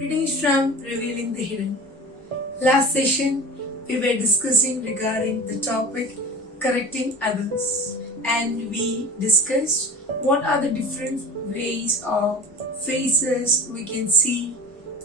Greetings from Revealing the Hidden. Last session, we were discussing regarding the topic correcting others, and we discussed what are the different ways or phases we can see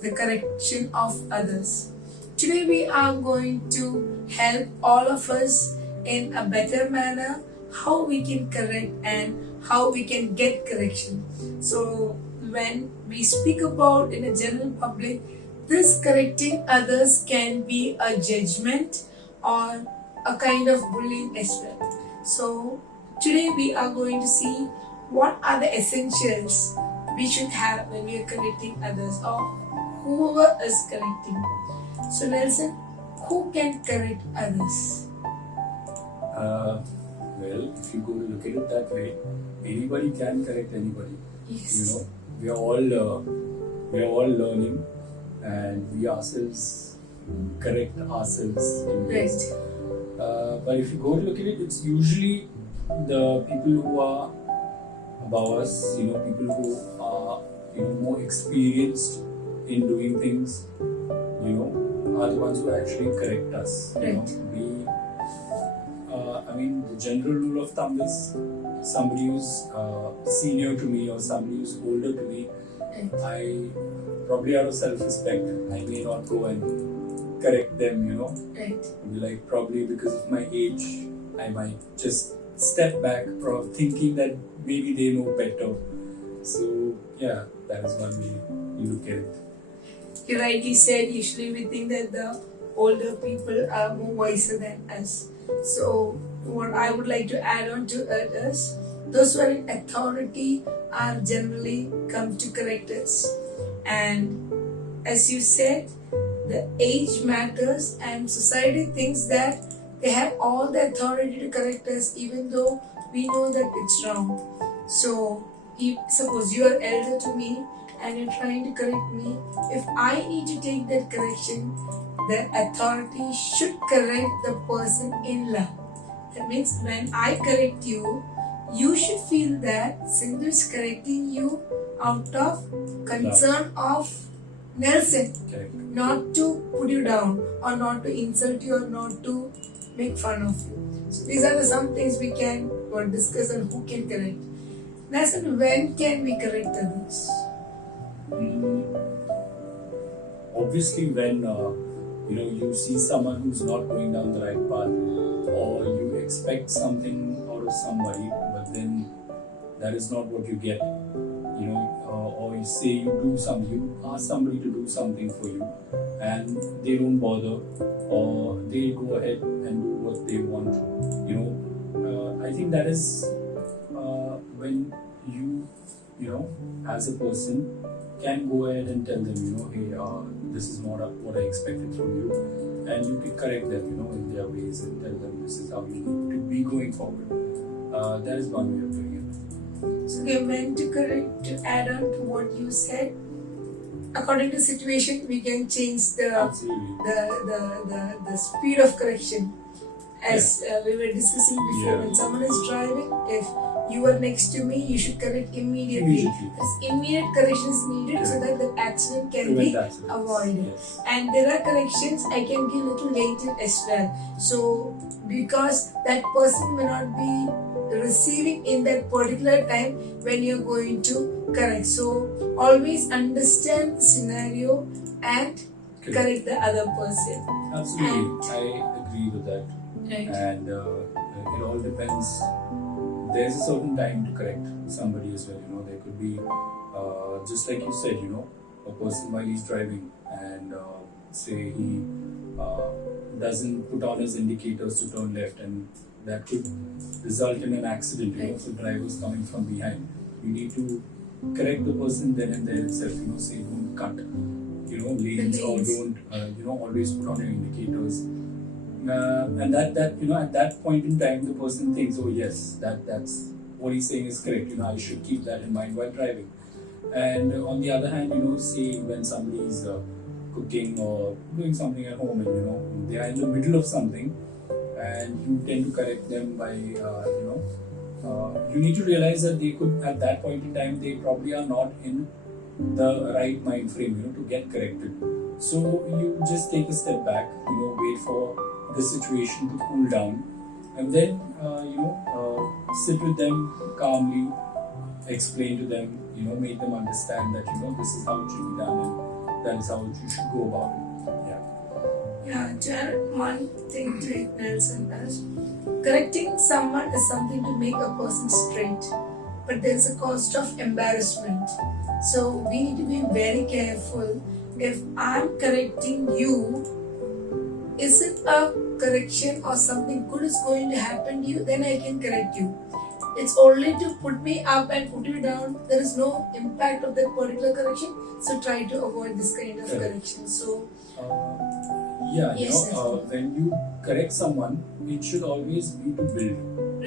the correction of others. Today, we are going to help all of us in a better manner how we can correct and how we can get correction. So, when we speak about in a general public, this correcting others can be a judgment or a kind of bullying as well. So, today we are going to see what are the essentials we should have when we are correcting others or whoever is correcting. So, Nelson, who can correct others? Well, if you go to look at it that way, anybody can correct anybody. Yes. We are all learning, and we ourselves correct ourselves in ways. Right. But if you go to look at it, it's usually the people who are above us. People who are more experienced in doing things. Are the ones who actually correct us. Right. The general rule of thumb is somebody who's senior to me or somebody who's older to me, Right. I probably out of self-respect, I may not go and correct them, Right. probably because of my age, I might just step back from thinking that maybe they know better. So, yeah, that is one way you look at it. You rightly said, usually we think that the older people are more wiser than us. So, what I would like to add on to it is, those who are in authority are generally come to correct us. And as you said, the age matters, and society thinks that they have all the authority to correct us, even though we know that it's wrong. So, if suppose you are elder to me and you're trying to correct me, if I need to take that correction, the authority should correct the person in love. That means when I correct you, you should feel that Sindhu is correcting you out of concern of Nelson, Correct. not to put you down or not to insult you or not to make fun of you. So these are the some things we can discuss on who can correct. Nelson, when can we correct others? Obviously, when you see someone who's not going down the right path, or you expect something out of somebody, but then that is not what you get. Or you say you ask somebody to do something for you, and they don't bother, or they go ahead and do what they want. I think that is when you, as a person, can go ahead and tell them, hey, this is not what I expected from you, and you can correct them, in their ways, and tell them this is how you need to be going forward. That is one way of doing it. So when to correct, to add on to what you said, according to situation, we can change the Absolutely. the speed of correction. As we were discussing before, Yeah. when someone is driving, if you are next to me, you should correct immediately. This immediate correction is needed so that the accident can Prevent be accidents. avoided. Yes. And there are corrections I can give little later as well. So because that person may not be receiving in that particular time when you're going to correct. So always understand the scenario and correct the other person. Absolutely, I agree with that. Right. And it all depends. There's a certain time to correct somebody as well. There could be, just like you said, a person while he's driving and say he doesn't put on his indicators to turn left, and that could result in an accident. Right. If the driver's coming from behind, you need to correct the person then and there itself. Say don't cut, lanes, or don't, always put on your indicators. And that at that point in time, the person thinks, oh yes, that's what he's saying is correct. I should keep that in mind while driving. And on the other hand, say when somebody is cooking or doing something at home, and they are in the middle of something, and you tend to correct them by you need to realize that they could, at that point in time, they probably are not in the right mind frame, to get corrected. So you just take a step back, wait for the situation to cool down, and then sit with them calmly, explain to them, make them understand that this is how it should be done and that is how you should go about it. Yeah. Yeah, to add one thing to it, Nelson, is correcting someone is something to make a person straight, but there's a cost of embarrassment. So we need to be very careful. If I'm correcting you, is it a correction or something good is going to happen to you? Then I can correct you. It's only to put me up and put you down. There is no impact of that particular correction. So try to avoid this kind of correction. So Yeah, yes, when you correct someone, it should always be to build,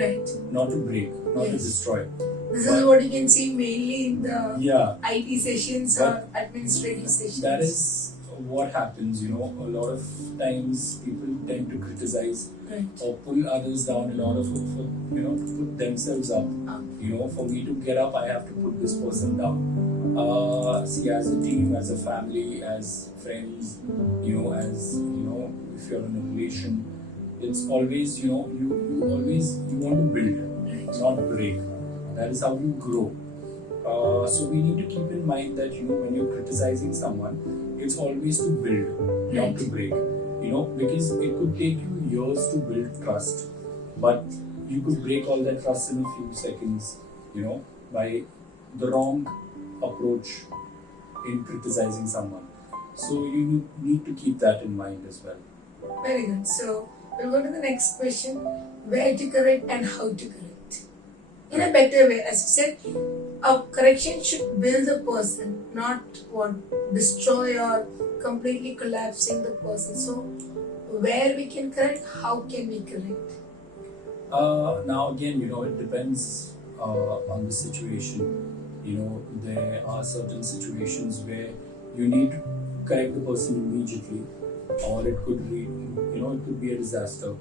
right. not to break, not to Yes. destroy. This is what you can see mainly in the Yeah, IT sessions or administrative sessions. that is what happens. A lot of times people tend to criticize right. or pull others down in order for to put themselves up. For me to get up, I have to put this person down. See, as a team, as a family, as friends, as if you're in a relation, it's always you want to build, Right. not break. That is how you grow. So we need to keep in mind that when you're criticizing someone, it's always to build, not to break. Because it could take you years to build trust, but you could break all that trust in a few seconds, by the wrong approach in criticizing someone. So you need to keep that in mind as well. Very good. So we'll go to the next question: where to correct and how to correct in a better way. As you said, a correction should build the person, not destroy or completely collapsing the person. So where we can correct, how can we correct? Now again, it depends on the situation. There are certain situations where you need to correct the person immediately, or it could be, it could be a disaster.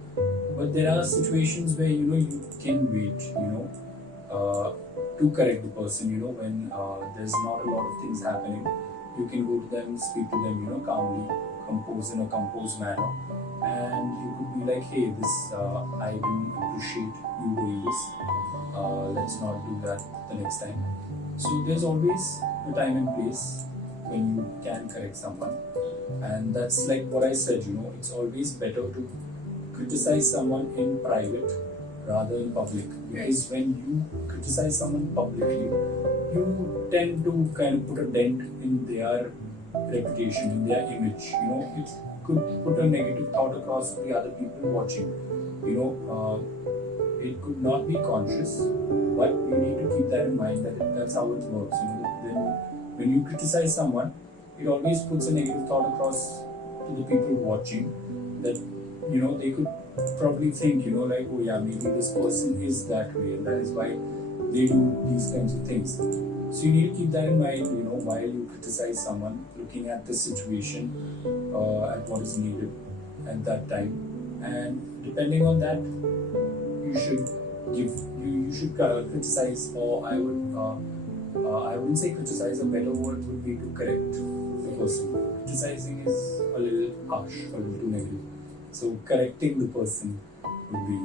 But there are situations where you can wait, to correct the person. When there's not a lot of things happening, you can go to them, speak to them, calmly, in a composed manner, and you could be like, hey, this I didn't appreciate you doing this. Let's not do that the next time. So there's always a time and place when you can correct someone, and that's like what I said. It's always better to criticize someone in private rather in public, because when you criticize someone publicly, you tend to kind of put a dent in their reputation, in their image. It could put a negative thought across to the other people watching. It could not be conscious, but you need to keep that in mind that that's how it works. Then when you criticize someone, it always puts a negative thought across to the people watching, that they could probably think, like, oh yeah, maybe this person is that way, and that is why they do these kinds of things. So you need to keep that in mind, while you criticize someone, looking at the situation, at what is needed at that time, and depending on that, you should criticize, or I wouldn't say criticize. A better word would be to correct the person. Criticizing is a little harsh, a little too negative. So correcting the person would be a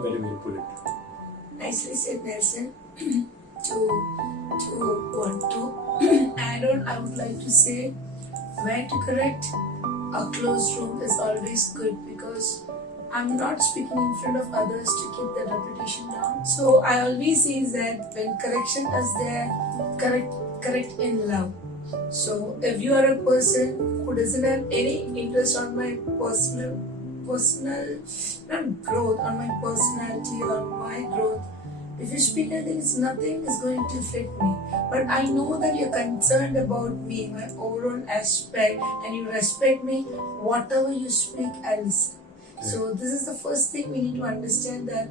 better way to put it. Nicely said, Nelson. to add on, I would like to say, where to correct. A closed room is always good, because I'm not speaking in front of others to keep their reputation down. So I always say that when correction is there, correct in love. So if you are a person who doesn't have any interest on my personal not growth, on my personality or my growth, if you speak anything, nothing is going to affect me. But I know that you're concerned about me, my overall aspect, and you respect me. Whatever you speak, I listen. So this is the first thing we need to understand, that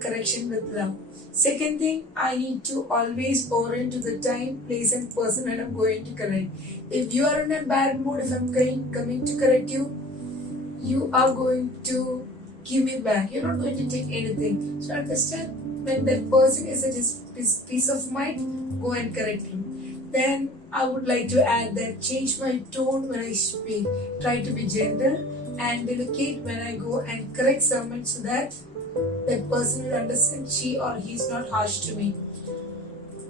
correction with love. Second thing, I need to always orient to the time, place and person that I'm going to correct. If you are in a bad mood, if I'm coming to correct you, you are going to give me back. You're not going to take anything. So understand, when that person is at his peace of mind, go and correct him. Then I would like to add that change my tone when I speak. Try to be gentle and delicate when I go and correct someone so that that person will understand she or he is not harsh to me.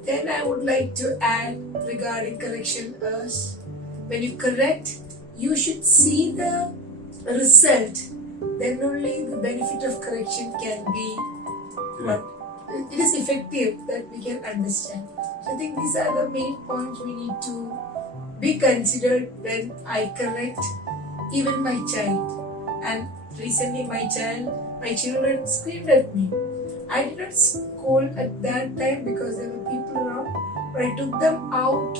Then I would like to add regarding correction is when you correct, you should see the result. Then only the benefit of correction can be what it is effective that we can understand. So I think these are the main points we need to be considered when I correct even my child. And recently my children screamed at me. I did not scold at that time because there were people around, but I took them out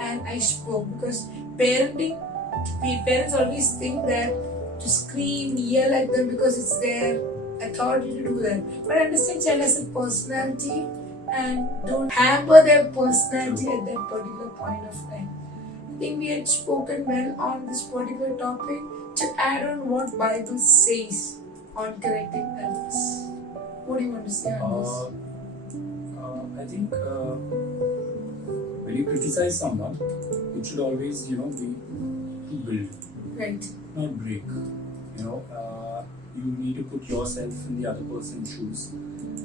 and I spoke because parents always think that to scream, yell at them because it's their authority to do that. But understand child has a personality and don't hamper their personality at that particular point of time. I think we had spoken well on this particular topic. To add on what Bible says on correcting others. What do you want to say on this? I think when you criticize someone, it should always, be to build, Right. not break. You need to put yourself in the other person's shoes,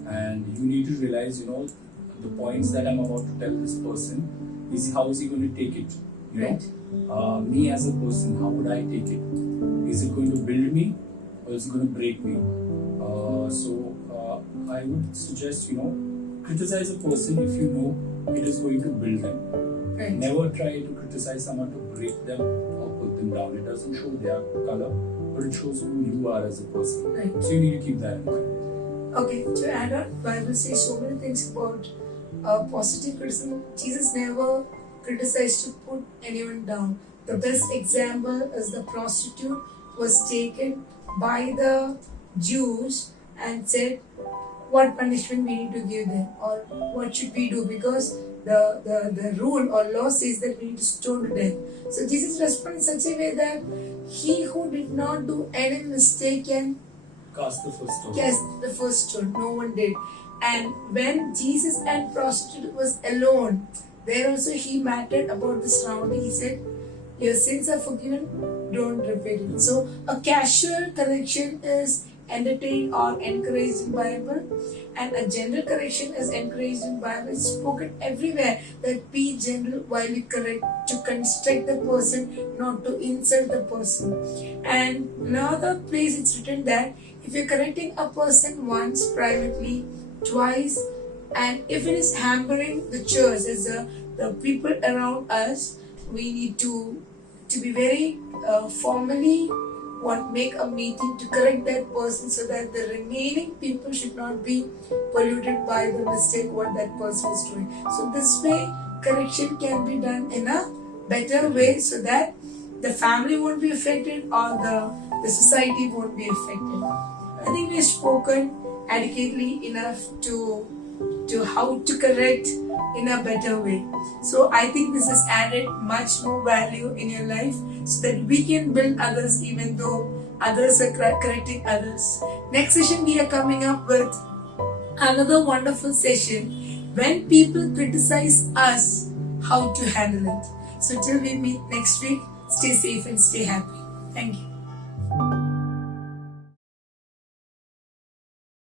and you need to realize, the points that I'm about to tell this person is how is he going to take it. Right. Me as a person, how would I take it? Is it going to build me or is it going to break me? So I would suggest, criticize a person if you know it is going to build them. Right. Never try to criticize someone to break them or put them down. It doesn't show their color, but it shows who you are as a person. Right. So you need to keep that in mind. Okay, to add on, Bible says so many things about positive criticism. Jesus never criticized to put anyone down. The best example is the prostitute was taken by the Jews and said what punishment we need to give them or what should we do because the rule or law says that we need to stone to death. So Jesus responded in such a way that he who did not do any mistake can Cast the first stone. cast the first stone. No one did. And when Jesus and prostitute was alone, there also he mattered about the surrounding. He said, your sins are forgiven, don't repeat it. So a casual correction is entertained or encouraged in Bible, and a general correction is encouraged in Bible. It's spoken everywhere that be gentle while you correct, to construct the person, not to insult the person. And another place it's written that if you're correcting a person once privately, twice, and if it is hampering the church as the people around us, we need to be very formally make a meeting to correct that person so that the remaining people should not be polluted by the mistake what that person is doing. So this way correction can be done in a better way so that the family won't be affected or the society won't be affected. I think we have spoken adequately enough to how to correct in a better way. So I think this has added much more value in your life so that we can build others even though others are correcting others. Next session we are coming up with another wonderful session when people criticize us, how to handle it. So till we meet next week, stay safe and stay happy. Thank you.